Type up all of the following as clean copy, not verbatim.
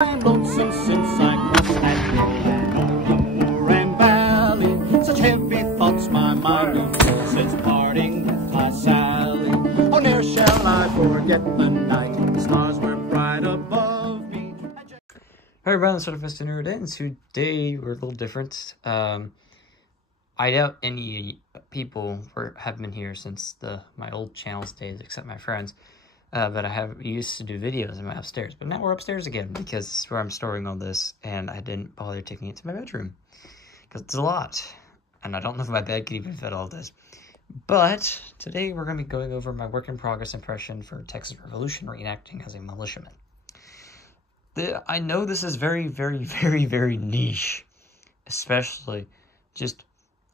I'm lonesome since I crossed that land on the moor and valley. Such heavy thoughts my mind do fill since parting with my Sally. Oh, ne'er shall I forget the night the stars were bright above me. Hey everyone, it's Sort of Nerd, and today we're a little different. I doubt any people have been here since my old channel's days, except my friends. But I used to do videos in my upstairs, but now we're upstairs again because this is where I'm storing all this, and I didn't bother taking it to my bedroom because it's a lot, and I don't know if my bed can even fit all this. But today we're going to be going over my work in progress impression for Texas Revolution reenacting as a militiaman. I know this is very, very, very, very niche, especially just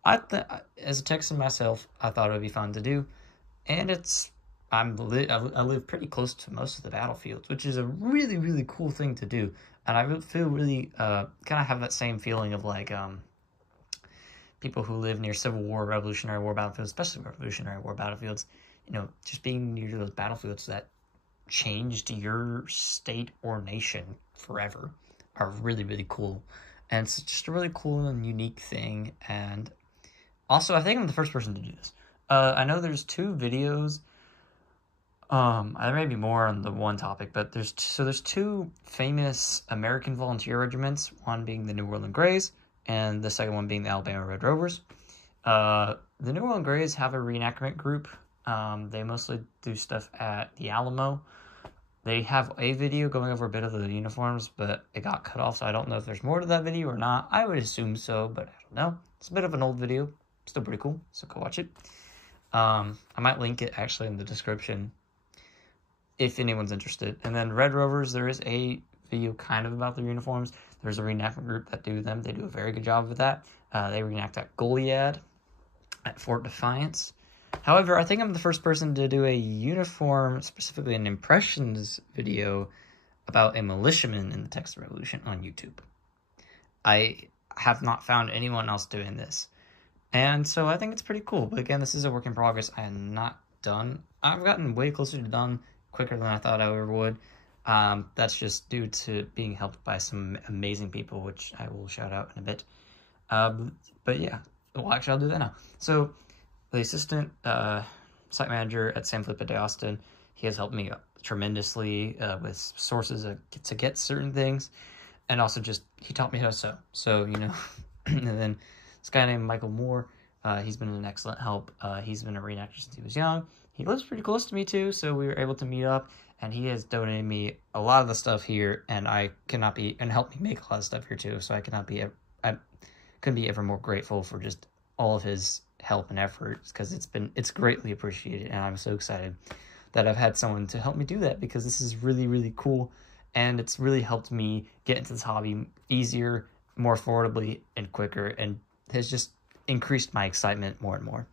as a Texan myself, I thought it would be fun to do, and I live pretty close to most of the battlefields, which is a really, really cool thing to do. And I feel really, kind of have that same feeling of like, people who live near Civil War, Revolutionary War battlefields, especially Revolutionary War battlefields, you know, just being near those battlefields that changed your state or nation forever are really, really cool. And it's just a really cool and unique thing. And also, I think I'm the first person to do this. I know there's two videos. There may be more on the one topic, but there's two famous American volunteer regiments, one being the New Orleans Greys, and the second one being the Alabama Red Rovers. The New Orleans Greys have a reenactment group. They mostly do stuff at the Alamo. They have a video going over a bit of the uniforms, but it got cut off, so I don't know if there's more to that video or not. I would assume so, but I don't know. It's a bit of an old video. Still pretty cool, so go watch it. I might link it actually in the description if anyone's interested. And then Red Rovers, there is a video kind of about their uniforms. There's a reenactment group that do them. They do a very good job with that. They reenact at Goliad, at Fort Defiance. However, I think I'm the first person to do a uniform, specifically an impressions video about a militiaman in the Texas Revolution on YouTube. I have not found anyone else doing this. And so I think it's pretty cool. But again, this is a work in progress. I am not done. I've gotten way closer to done quicker than I thought I ever would. That's just due to being helped by some amazing people, which I will shout out in a bit. But yeah, well, actually, I'll do that now. So the assistant site manager at San Felipe de Austin, he has helped me tremendously with sources to get certain things, and also just he taught me how to sew. So you know, and then this guy named Michael Moore, he's been an excellent help. He's been a reenactor since he was young. He lives pretty close to me too, so we were able to meet up, and he has donated me a lot of the stuff here, and and helped me make a lot of stuff here too, so I couldn't be ever more grateful for just all of his help and efforts, because it's greatly appreciated, and I'm so excited that I've had someone to help me do that, because this is really, really cool, and it's really helped me get into this hobby easier, more affordably, and quicker, and has just increased my excitement more and more.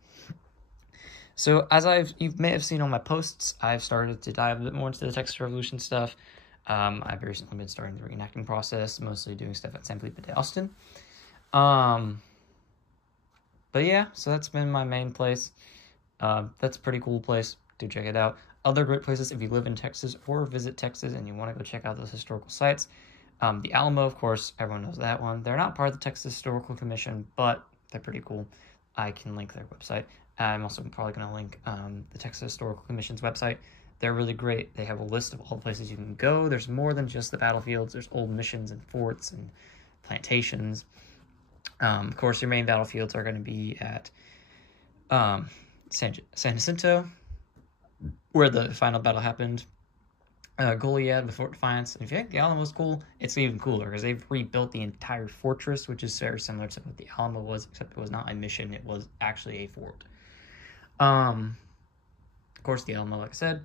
So as you may have seen on my posts, I've started to dive a bit more into the Texas Revolution stuff. I've recently been starting the reenacting process, mostly doing stuff at San Felipe de Austin. But yeah, so that's been my main place. That's a pretty cool place. Do check it out. Other great places if you live in Texas or visit Texas and you want to go check out those historical sites. The Alamo, of course, everyone knows that one. They're not part of the Texas Historical Commission, but they're pretty cool. I can link their website. I'm also probably going to link the Texas Historical Commission's website. They're really great. They have a list of all the places you can go. There's more than just the battlefields. There's old missions and forts and plantations. Of course, your main battlefields are going to be at San Jacinto, where the final battle happened. Goliad, the Fort Defiance. And if you think the Alamo's cool, it's even cooler because they've rebuilt the entire fortress, which is very similar to what the Alamo was, except it was not a mission, it was actually a fort. Of course, the Alamo, like I said.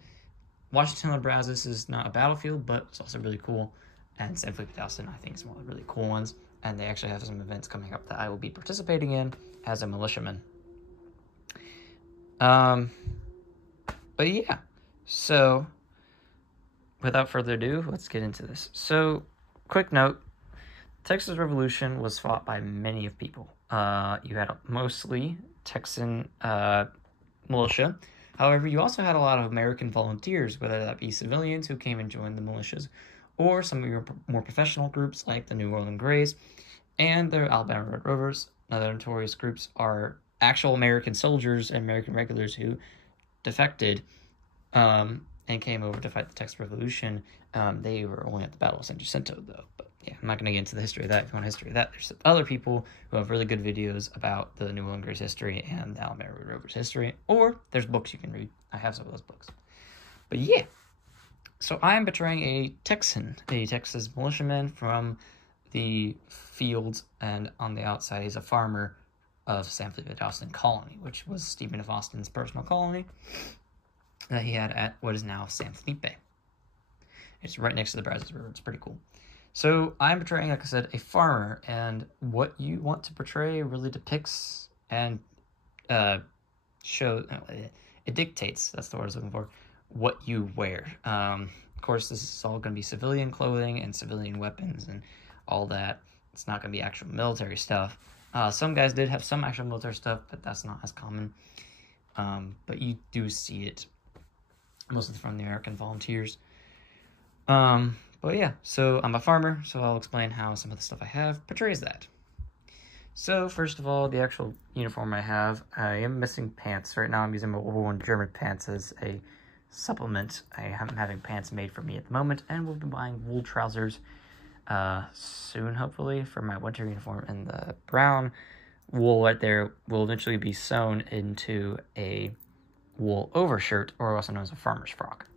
Washington, Nebraska is not a battlefield, but it's also really cool. And San Felipe de Austin, I think, is one of the really cool ones. And they actually have some events coming up that I will be participating in as a militiaman. But yeah, so without further ado, let's get into this. So, quick note, Texas Revolution was fought by many of people. You had mostly Texan militia. However, you also had a lot of American volunteers, whether that be civilians who came and joined the militias, or some of your more professional groups like the New Orleans Grays and the Alabama Red Rovers. Other notorious groups are actual American soldiers and American regulars who defected and came over to fight the Texas Revolution. They were only at the Battle of San Jacinto, though. But yeah, I'm not going to get into the history of that. If you want history of that, there's other people who have really good videos about the New Orleans Grays history and the Alabama Red Rovers history, or there's books you can read. I have some of those books. But yeah, so I am portraying a Texan, a Texas militiaman from the fields, and on the outside he's a farmer of San Felipe Austin Colony, which was Stephen F. Austin's personal colony that he had at what is now San Felipe. It's right next to the Brazos River. It's pretty cool. So I'm portraying, like I said, a farmer, and what you want to portray really depicts and it dictates, that's the word I was looking for, what you wear. Of course, this is all going to be civilian clothing and civilian weapons and all that. It's not going to be actual military stuff. Some guys did have some actual military stuff, but that's not as common. But you do see it mostly from the American volunteers. But yeah, so I'm a farmer, so I'll explain how some of the stuff I have portrays that. So first of all, the actual uniform I have, I am missing pants. Right now I'm using my World War I German pants as a supplement. I'm having pants made for me at the moment, and we'll be buying wool trousers soon, hopefully, for my winter uniform. And the brown wool right there will eventually be sewn into a wool overshirt, or also known as a farmer's frock.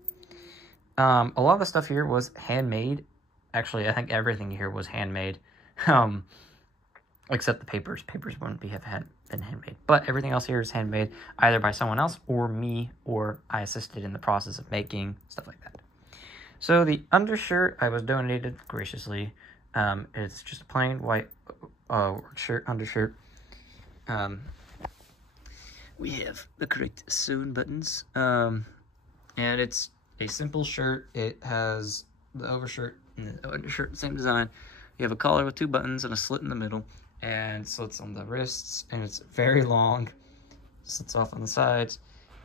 A lot of the stuff here was handmade. Actually, I think everything here was handmade, except the papers. Papers wouldn't have been handmade, but everything else here is handmade either by someone else or me, or I assisted in the process of making, stuff like that. So the undershirt I was donated graciously. It's just a plain white work shirt, undershirt. We have the correct sewn buttons, and it's a simple shirt. It has the overshirt and the undershirt, same design. You have a collar with 2 buttons and a slit in the middle, and slits on the wrists, and it's very long, slits off on the sides,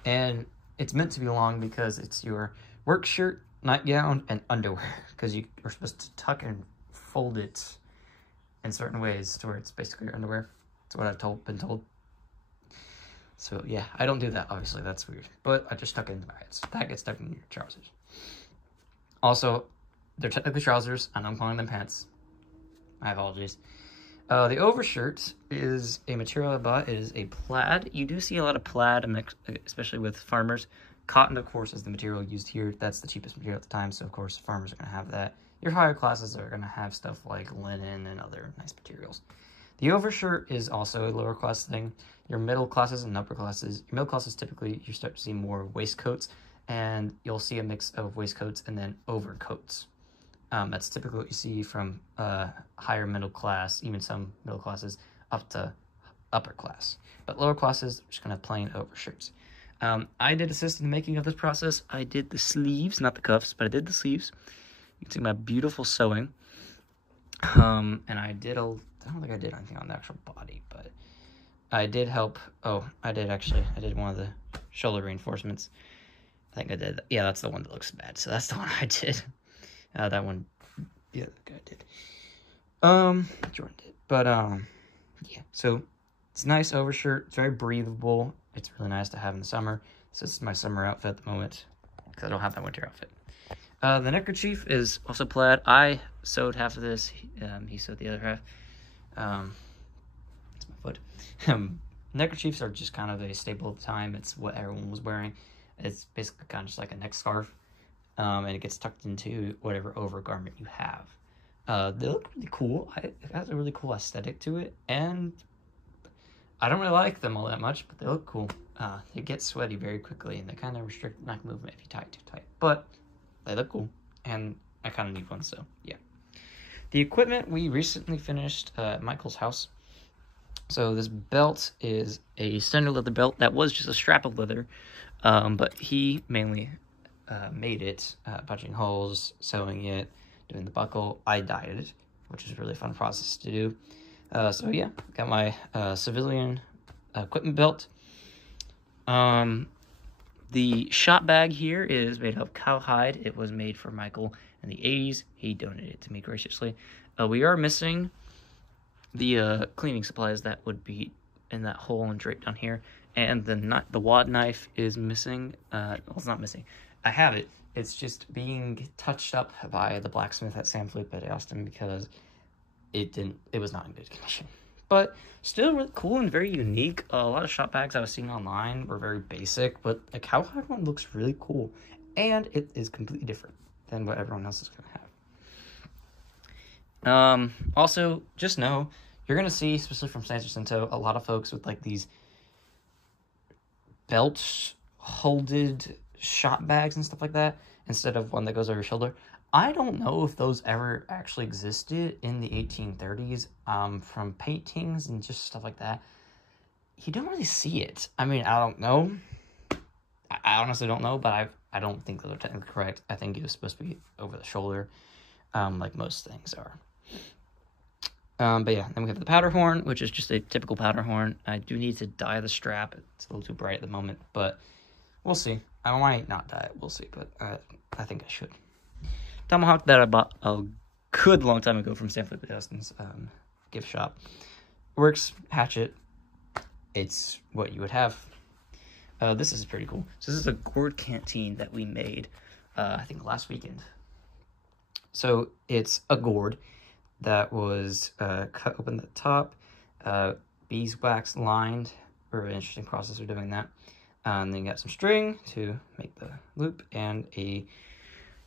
and it's meant to be long because it's your work shirt, nightgown, and underwear, because you are supposed to tuck and fold it in certain ways to where it's basically your underwear. That's what I've been told. So yeah, I don't do that, obviously, that's weird. But I just tuck it into my pants. That gets stuck in your trousers. Also, they're technically trousers, and I'm calling them pants. My apologies. The overshirt is a material I bought. It is a plaid. You do see a lot of plaid, especially with farmers. Cotton, of course, is the material used here. That's the cheapest material at the time, so of course farmers are going to have that. Your higher classes are going to have stuff like linen and other nice materials. The overshirt is also a lower class thing. Your middle classes and upper classes, your middle classes typically you start to see more waistcoats, and you'll see a mix of waistcoats and then overcoats. That's typically what you see from higher middle class, even some middle classes, up to upper class. But lower classes are just going to have plain overshirts. I did assist in the making of this process. I did the sleeves, not the cuffs, but I did the sleeves. You can see my beautiful sewing. And I don't think I did anything on the actual body, but I did help. Oh, I did one of the shoulder reinforcements. I think I did. Yeah, that's the one that looks bad. So that's the one I did. That one, yeah, the guy did. Jordan did. But, yeah. So, it's a nice overshirt. It's very breathable. It's really nice to have in the summer. This is my summer outfit at the moment, because I don't have my winter outfit. The neckerchief is also plaid. I sewed half of this. He sewed the other half. That's my foot. Neckerchiefs are just kind of a staple at the time. It's what everyone was wearing. It's basically kind of just like a neck scarf. And it gets tucked into whatever overgarment you have. They look really cool. It has a really cool aesthetic to it, and I don't really like them all that much, but they look cool. They get sweaty very quickly, and they kind of restrict neck movement if you tie it too tight, but they look cool, and I kind of need one, so yeah. The equipment we recently finished at Michael's house. So this belt is a standard leather belt that was just a strap of leather, but he mainly made it, punching holes, sewing it, doing the buckle. I dyed it, which is a really fun process to do. So yeah, got my civilian equipment belt. The shot bag here is made of cowhide. It was made for Michael in the 80s. He donated it to me graciously. We are missing the cleaning supplies that would be in that hole and draped down here. And the wad knife is missing. Well, it's not missing. I have it. It's just being touched up by the blacksmith at Sam Felipe at Austin because it was not in good condition. But still really cool and very unique. A lot of shop bags I was seeing online were very basic, but the cowhide one looks really cool. And it is completely different than what everyone else is going to have. Also, just know, you're going to see, especially from San Jacinto, a lot of folks with like these belt-holded shop bags and stuff like that, instead of one that goes over your shoulder. I don't know if those ever actually existed in the 1830s, from paintings and just stuff like that. You don't really see it. I mean, I don't know. I honestly don't know, but I don't think those are technically correct. I think it was supposed to be over the shoulder, like most things are. But yeah, then we have the powder horn, which is just a typical powder horn. I do need to dye the strap. It's a little too bright at the moment, but we'll see. I might not dye it. We'll see, but I think I should. Tomahawk that I bought a good long time ago from San Felipe Austin's gift shop. Works hatchet. It's what you would have. This is pretty cool. So this is a gourd canteen that we made, I think last weekend. So it's a gourd that was cut open at the top, beeswax lined. Very interesting process of doing that. And then you got some string to make the loop and a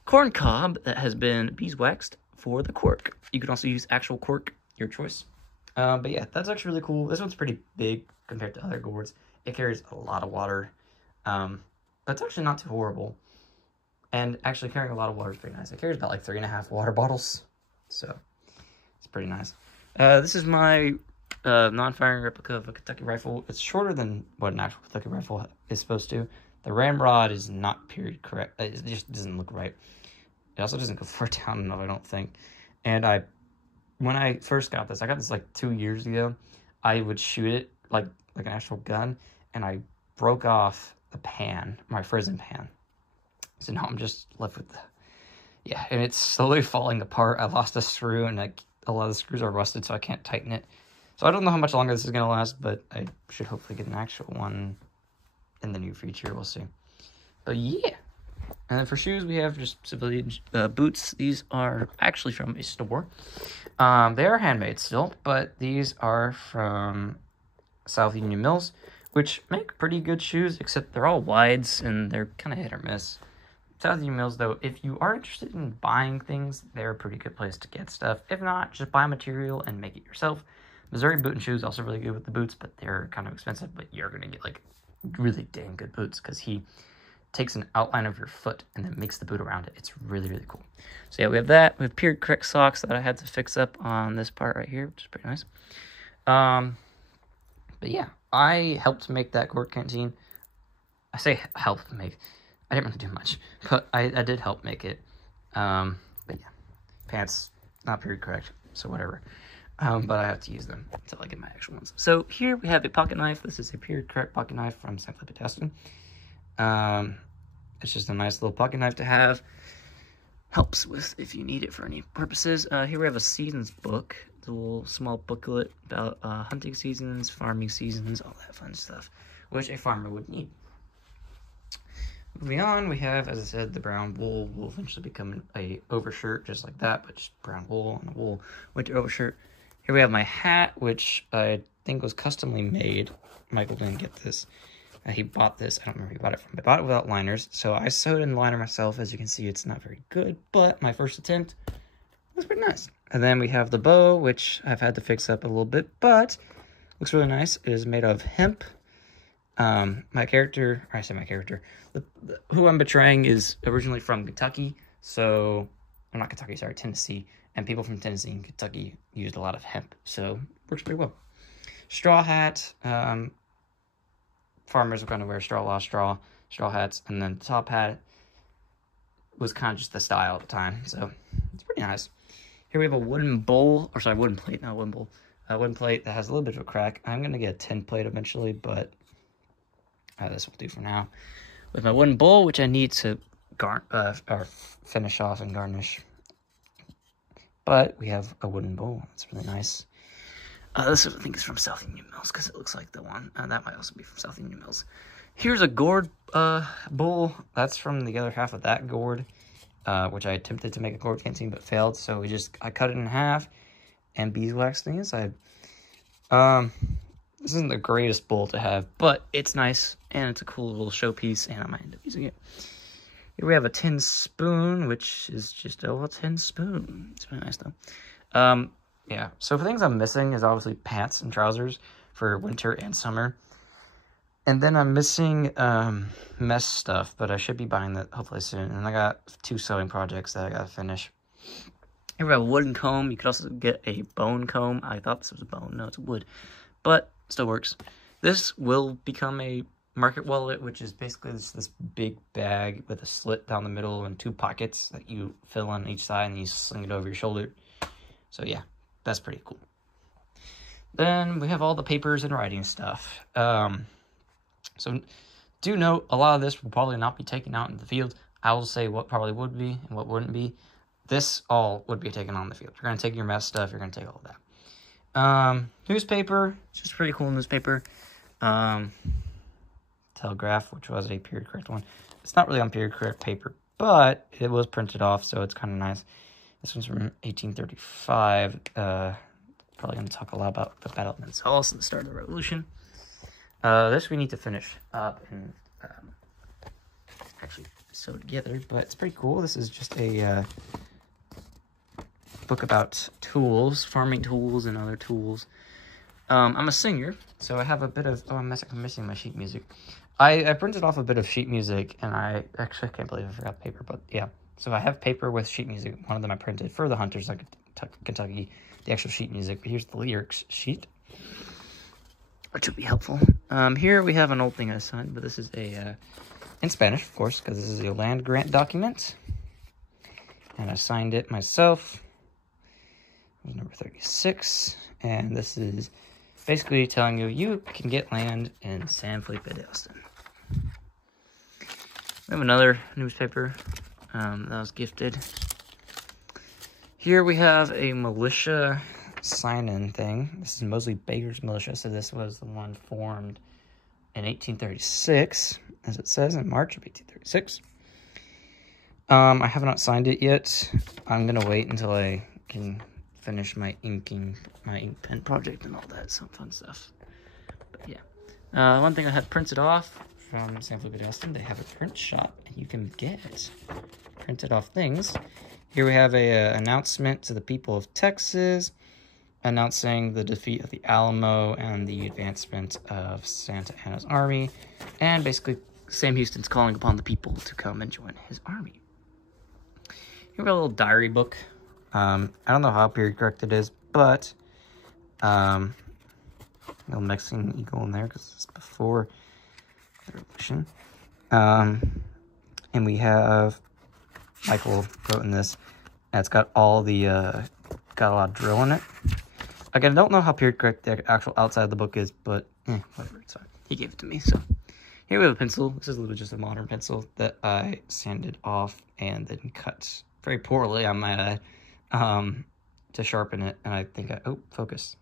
corn cob that has been beeswaxed for the cork. You can also use actual cork, your choice. But yeah, that's actually really cool. This one's pretty big compared to other gourds. It carries a lot of water, but it's actually not too horrible. And actually carrying a lot of water is pretty nice. It carries about like 3.5 water bottles, so it's pretty nice. This is my non-firing replica of a Kentucky rifle. It's shorter than what an actual Kentucky rifle is supposed to. The ramrod is not period correct. It just doesn't look right. It also doesn't go far down enough, I don't think. And when I first got this, I got this like 2 years ago. I would shoot it like an actual gun, and I broke off the pan, my frozen pan. So now I'm just left with yeah, and it's slowly falling apart. I lost a screw, and like a lot of the screws are rusted, so I can't tighten it. So I don't know how much longer this is gonna last, but I should hopefully get an actual one in the near future. We'll see. But yeah. And then for shoes, we have just civilian boots. These are actually from a store. They are handmade still, but these are from South Union Mills, which make pretty good shoes, except they're all wides and they're kind of hit or miss. South Union Mills, though, if you are interested in buying things, they're a pretty good place to get stuff. If not, just buy material and make it yourself. Missouri Boot and Shoes also really good with the boots, but they're kind of expensive. But you're going to get like really dang good boots because he takes an outline of your foot and then makes the boot around it. It's really, really cool. So yeah, we have that. We have period correct socks that I had to fix up on this part right here, which is pretty nice. But yeah, I helped make that gourd canteen. I say helped make. I didn't really do much, but I did help make it. But yeah, pants, not period correct, so whatever. But I have to use them until I get my actual ones. So here we have a pocket knife. This is a period correct pocket knife from San Felipe Austin. It's just a nice little pocket knife to have. Helps with if you need it for any purposes. Here we have a seasons book. It's a little small booklet about hunting seasons, farming seasons, all that fun stuff, which a farmer would need. Moving on, we have, as I said, the brown wool will eventually become a overshirt, just like that, but just brown wool and a wool winter overshirt. Here we have my hat, which I think was customly made. Michael didn't get this. He bought this. I don't remember who he bought it from. I bought it without liners, so I sewed in the liner myself. As you can see, it's not very good, but my first attempt was pretty nice. And then we have the bow, which I've had to fix up a little bit, but looks really nice. It is made of hemp. My character, or I say my character, who I'm betraying is originally from Kentucky, so, or not Kentucky, sorry, Tennessee, and people from Tennessee and Kentucky used a lot of hemp, so works pretty well. Straw hat, farmers were going to wear straw hats, and then the top hat was kind of just the style at the time, so it's pretty nice. Here we have a wooden bowl, or sorry, wooden plate, not wooden bowl, a wooden plate that has a little bit of a crack. I'm going to get a tin plate eventually, but this will do for now. With my wooden bowl, which I need to finish off and garnish. but we have a wooden bowl. That's really nice. This I think is from South Union Mills because it looks like the one. That might also be from South Union Mills. Here's a gourd bowl. That's from the other half of that gourd, which I attempted to make a gourd canteen but failed. So I cut it in half and beeswaxed the inside. This isn't the greatest bowl to have, but it's nice and it's a cool little showpiece, and I might end up using it. Here we have a tin spoon, which is just a tin spoon. It's really nice though. Yeah. So for things I'm missing is obviously pants and trousers for winter and summer. And then I'm missing mesh stuff, but I should be buying that hopefully soon. And I got 2 sewing projects that I gotta finish. Here we have a wooden comb. You could also get a bone comb. I thought this was a bone. No, it's wood. But still works. This will become a market wallet, which is basically this big bag with a slit down the middle and 2 pockets that you fill on each side and you sling it over your shoulder. So yeah, that's pretty cool. Then we have all the papers and writing stuff. So do note, a lot of this will probably not be taken out in the field. I will say what probably would be and what wouldn't be. This all would be taken on the field. You're going to take your mess stuff. You're going to take all of that. Newspaper. It's just pretty cool newspaper. Telegraph, which was a period correct one. It's not really on period correct paper, but it was printed off, so it's kind of nice. This one's from 1835. Probably going to talk a lot about the Battle of Manzanares and the start of the Revolution. This we need to finish up and actually sew together, but it's pretty cool. This is just a book about tools, farming tools and other tools. I'm a singer, so I have a bit of... Oh, I'm missing my sheet music. I printed off a bit of sheet music, and I actually can't believe I forgot paper, but yeah. So I have paper with sheet music. One of them I printed for the Hunters of Kentucky, the actual sheet music. But here's the lyrics sheet, which would be helpful. Here we have an old thing I signed, but this is a in Spanish, of course, because this is a land grant document, and I signed it myself. It was number 36, and this is basically telling you can get land in San Felipe de Austin. We have another newspaper that was gifted. Here we have a militia sign-in thing. This is Mosley Baker's militia, so this was the one formed in 1836, as it says, in March of 1836. I have not signed it yet. I'm going to wait until I can finish my ink pen project and all that, some fun stuff. But yeah. One thing I have printed off from San Felipe de Austin, they have a print shop, and you can get printed off things. Here we have a announcement to the people of Texas, announcing the defeat of the Alamo and the advancement of Santa Anna's army, and basically Sam Houston's calling upon the people to come and join his army. Here we have a little diary book. I don't know how period correct it is, but no Mexican eagle in there because it's before the Revolution. And we have Michael wrote in this, and it's got all the got a lot of drill in it. Again, I don't know how period correct the actual outside of the book is, but whatever, it's fine. He gave it to me, so. Here we have a pencil. This is literally just a modern pencil that I sanded off and then cut very poorly, I might add, to sharpen it. And I think oh, focus.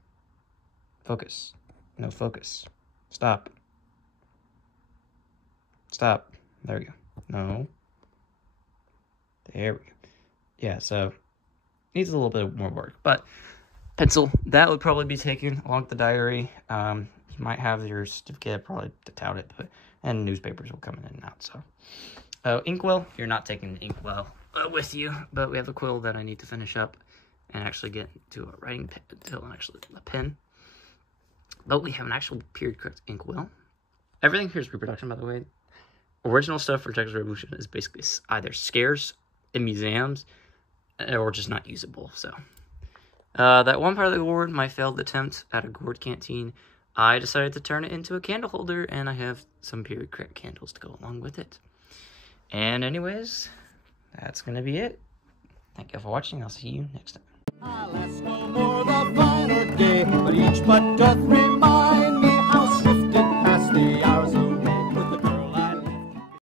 Focus. No, focus. Stop. Stop. There we go. No. There we go. Yeah, so needs a little bit more work, but pencil, that would probably be taken along with the diary. You might have your certificate probably to tout it, and newspapers will come in and out. So, inkwell, you're not taking the inkwell with you, but we have a quill that I need to finish up and actually get to a writing pen, a pen. But we have an actual period correct inkwell. Everything here is reproduction, by the way. Original stuff for Texas Revolution is basically either scarce in museums or just not usable. So that one part of the gourd, my failed attempt at a gourd canteen, I decided to turn it into a candle holder, and I have some period correct candles to go along with it. And anyways, that's going to be it. Thank you for watching. I'll see you next time. Alas, no more the finer day, but each but doth remind